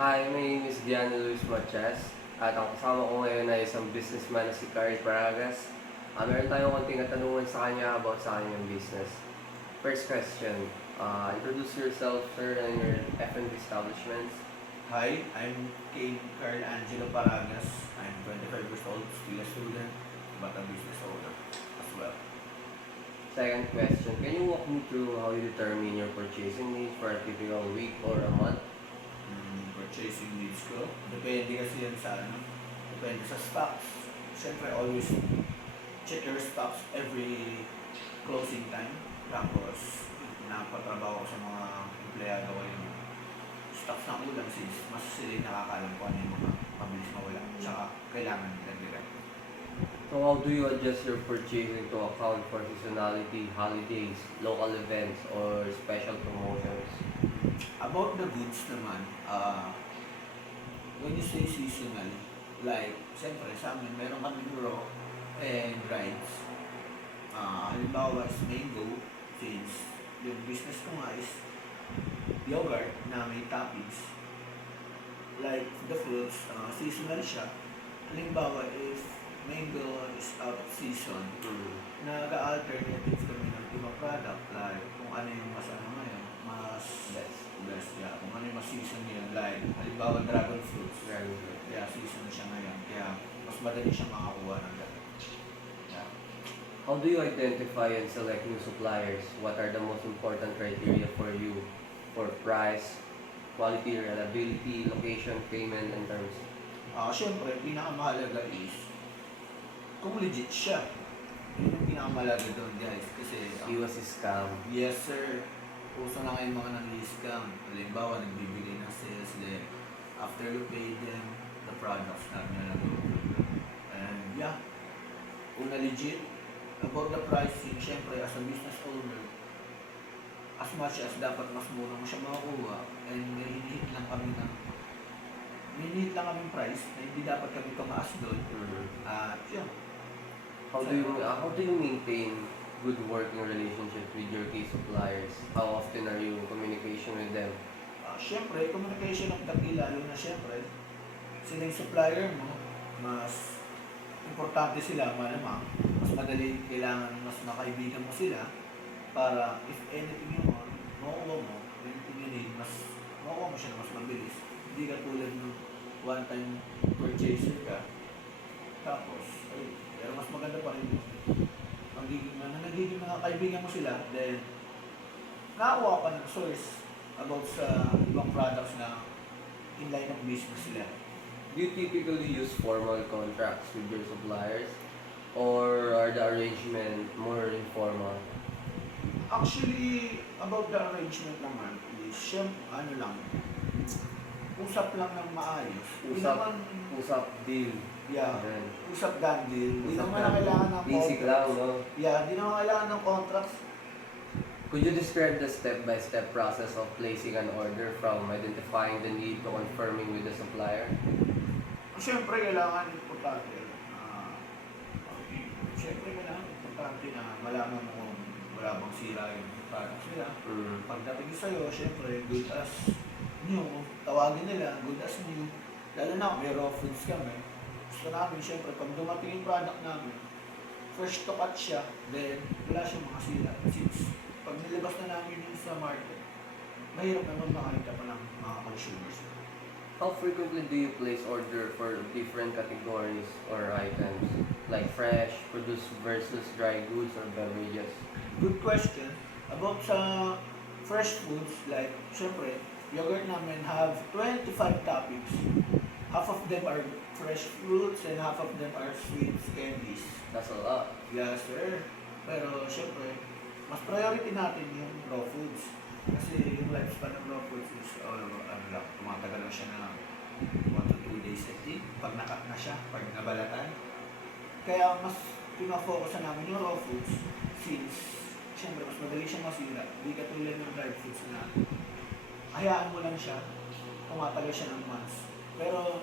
Hi, my name is Diana Luis Matias at ang kasama ko ngayon ay isang businessman na si Carl Paragas. Meron tayong konting katanungan sa kanya about sa kanyang business. First question, introduce yourself sir and your F&B establishments. Hi, I'm Kane Carl Angelo Paragas. I'm 25 years old, still a student, but a business owner as well. Second question, can you walk me through how you determine your purchasing needs for a typical week or a month? Purchasing needs ko, depende kasi yan sa depende sa stocks. Siyempre, always check your stocks every closing time. Tapos, napatrabaho ko sa mga empleyado ko yung stocks na ulam since mas sila yung nakakalam kung ano yung mga mabilis mawala. Tsaka, kailangan dagdagan. So how do you adjust your purchasing to account for seasonality, holidays, local events, or special promotions? About the goods naman, when you say seasonal, like, siyempre sa amin, meron kami raw and rides. Halimbawa is mango, since yung business ko nga is yogurt na may toppings. Like, the fruits, seasonal siya. Halimbawa, if mango is out of season, nag-alternatives kami ng ibang product, like, kung ano yung mas ngayon, mas best, yeah. Kung ano yung mas season ngayon, like, halimbawa dragon fruits. Yeah, season siya ngayon. Kaya, mas madali siyang makakuha ng ganun. Yeah. How do you identify and select new suppliers? What are the most important criteria for you for price, quality, reliability, location, payment, and terms? Siyempre, pinakamahalaga is kung legit siya. Yun yung pinakamahalaga doon, guys. Kasi, Iwas scam. yes sir, uso na ngayon mga nang-scam. Halimbawa, nagbibigay ng sales, then after you pay them, the products na nyo lang. And yeah, una legit. About the pricing, syempre, as a business owner, as much as dapat mas mura mo siya makukuha, and may hinihit lang kami price, na hindi dapat kami tumaas doon. Yeah. How do you maintain good working relationship with your key suppliers? How often are you in communication with them? Siyempre, communication of the key, lalo na siyempre, sila yung supplier mo, mas importante sila, malamang, mas madali kailangan, mas makaibigan mo sila, para if anything you want, makuha mo, anything you need, mas makuha mo siya na mas mabilis. Hindi ka tulad ng one-time purchaser ka, tapos, pero mas maganda pa rin yung nagiging mga kaibigan mo sila, then nakakuha ka ng source about sa ibang products na in line of business sila. Do you typically use formal contracts with your suppliers? Or are the arrangement more informal? Actually, about the arrangement naman is, ano lang, usap lang ng maayos. Di naman, Usap, deal. yeah, Ayan. usap done deal. Di Usap naman done na kailangan ng Basic lang, no? Yeah, di naman kailangan ng contracts. Could you describe the step-by-step process of placing an order from identifying the need to confirming with the supplier? Siyempre, kailangan importante. Siyempre, kailangan importante na malaman mo kung wala bang sira yung products nila. Pagdating sa'yo, siyempre, good as new. Tawagin nila, good as new. Lalo na, may raw foods kami. Gusto namin, siyempre, pag dumating yung product namin, first to cut siya, then wala siyang mga sira. Since pag nilabas na namin yun sa market, mahirap naman makakita pa ng mga consumers. How frequently do you place order for different categories or items? Like fresh, produce versus dry goods or beverages? Good question. About sa fresh foods, like, syempre, yogurt namin have 25 toppings. Half of them are fresh fruits and half of them are sweets, candies. That's a lot. Yes, sir. Pero, syempre, mas priority natin yung raw foods. Kasi yung lifespan ng raw foods is, tumatagal na siya na 1 to 2 days I think. Pag nakat na siya, pag nabalatan. Kaya mas pina-focus namin yung raw foods since, syempre, mas madali siyang masira. Hindi katulad ng dried foods na hayaan mo lang siya, tumatagal siya ng months. Pero,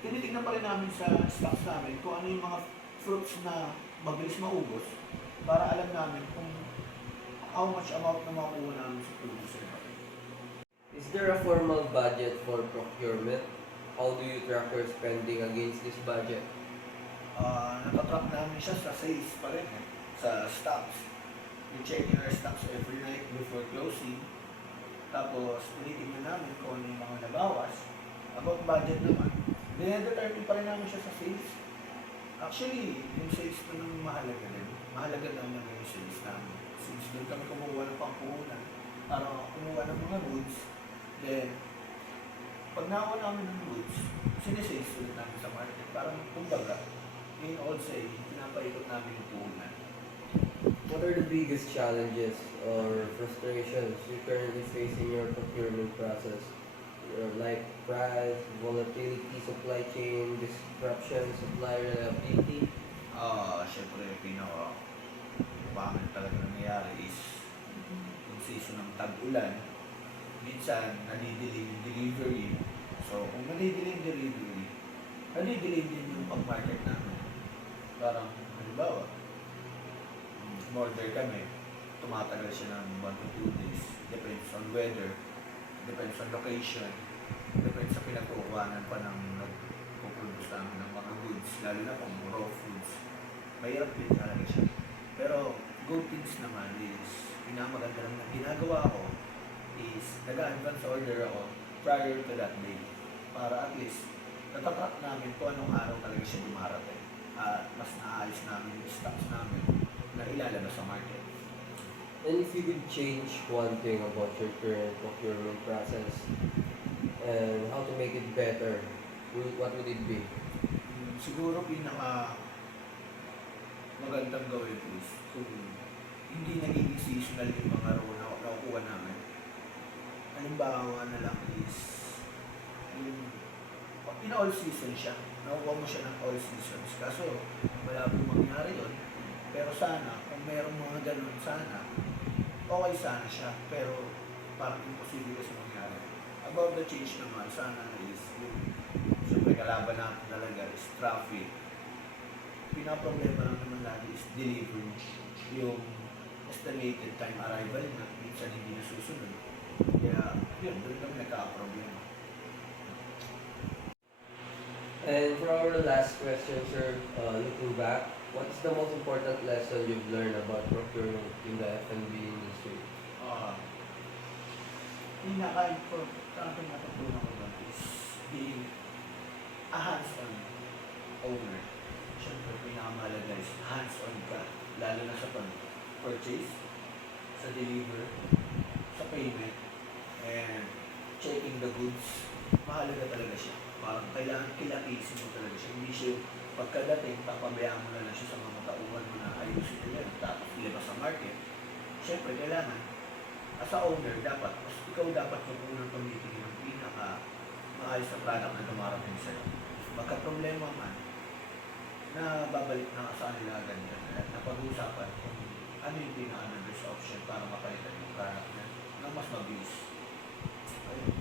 tinitignan pa rin namin sa stocks namin kung ano yung mga fruits na mabilis maubos para alam namin kung how much amount na makuha namin sa producer. Is there a formal budget for procurement? How do you track your spending against this budget? Natatrack namin siya sa sales pa rin eh, sa stocks. We check our stocks every night before closing. Tapos, tinitingnan namin kung ano yung mga nabawas. About budget naman, dinedetermine pa rin namin siya sa sales. Actually, yung sales pa nang mahalaga din. Mahalaga naman yung sales namin. Since doon kami kumuha ng pangkuhunan para kumuha ng mga goods, then, pag nakuha namin ng goods, sinesales ulit namin sa market. Parang, kumbaga, in all say, pinapaikot namin yung puhunan. What are the biggest challenges or frustrations you currently face in your procurement process? Like price, volatility, supply chain, disruption, supply reliability? Syempre, pinaka pangit talaga nangyayari is yung season ng tag-ulan, minsan nadidelay yung delivery. So, kung nadidelay yung delivery, nadidelay din yung pag-market namin. Parang, halimbawa, order kami, tumatagal siya ng 1 to 2 days. Depends on weather, depends on location, depends sa pinagkukuhanan pa ng nagpuproduce namin ng mga goods, lalo na kung raw foods. Mahirap din talaga siya. Pero good things naman is, pinakamaganda lang na ginagawa ko is nag-advance order ako prior to that day. Para at least, natatrack namin kung anong araw talaga siya dumarating. At mas naayos namin yung stocks namin na ilalabas sa market. And if you could change one thing about your current procurement process and how to make it better, what would it be? Siguro pinaka magandang gawin is kung hindi nagiging seasonal yung mga raw na nakukuha namin. Halimbawa na lang is yung in all season siya. Nakukuha mo siya ng all seasons. Kaso wala pong mangyari yun. Pero sana, kung merong mga ganun sana, okay sana siya. Pero parang imposible kasi mangyari. About the change naman, sana is yung siyempre kalaban natin talaga is traffic. Pinaproblema lang naman lagi is delivery. Yung estimated time arrival na minsan hindi nasusunod. Kaya yun, doon kami nagkakaproblema. And for our last question, sir, looking back, what is the most important lesson you've learned about procurement in the F&B industry? Pinaka-importante natutunan ko doon is being a hands-on owner. Siyempre, pinakamahalaga is hands-on ka, lalo na sa pag-purchase, sa deliver, sa payment, and checking the goods. Mahalaga talaga siya. Parang kailangan kilatisin mo talaga siya. Hindi siya pagkadating, papabayaan mo na lang siya sa mga tauhan mo na ayusin nila, tapos ilabas sa market. Siyempre, kailangan, as a owner, ikaw dapat yung unang tumitingin ng pinaka maayos na product na dumarating sa'yo. Magka-problema man, na babalik na sa kanila agad yan, at napag-uusapan kung ano yung pinaka-best option para mapalitan yung product na mas mabilis. Ayun.